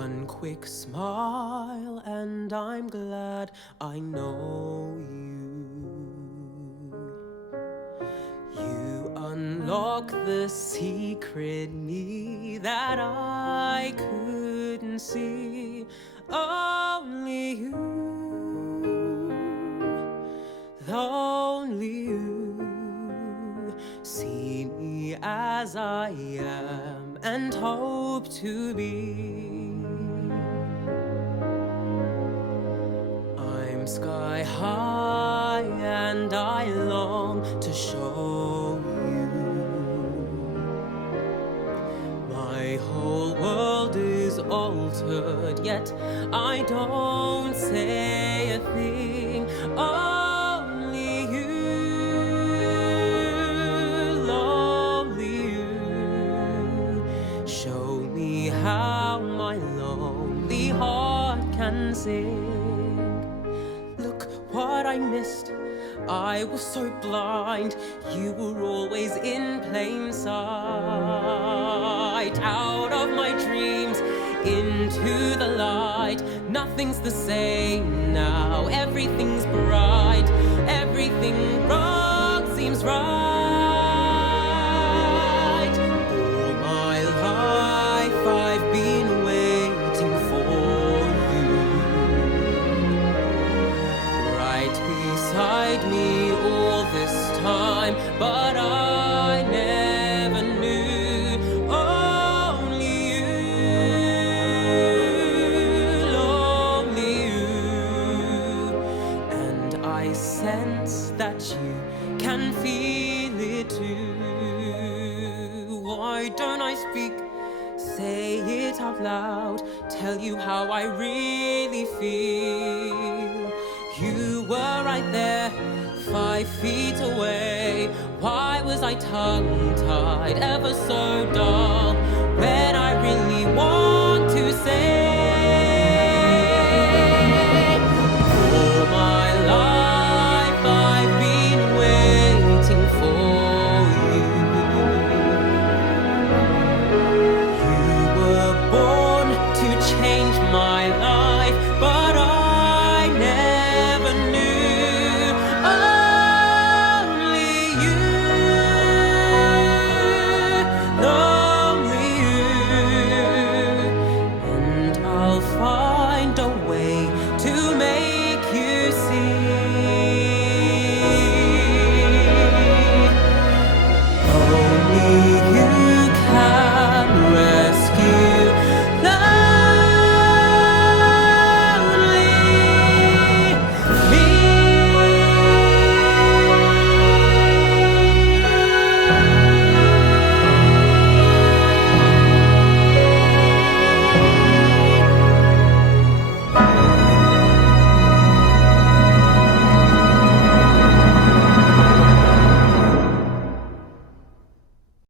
One quick smile and I'm glad I know you. You unlock the secret me that I couldn't see. Only you, only you see me as I am and hope to be. I'm sky high and I long to show you. My whole world is altered, yet I don't say a thing. Only you, only you, show me how my lonely heart can sing. Look what I missed, I was so blind. You were always in plain sight. Out of my dreams, into the light. Nothing's the same now, everything's bright. Everything wrong seems right. All my life I've been waiting for you, right beside me all this time, but I never knew. Only you, only you, and I sense that you can feel it too. Why don't I speak? Say it out loud, tell you how I really feel. You were right there, 5 feet away. Why was I tongue-tied, ever so dull, when I really wanted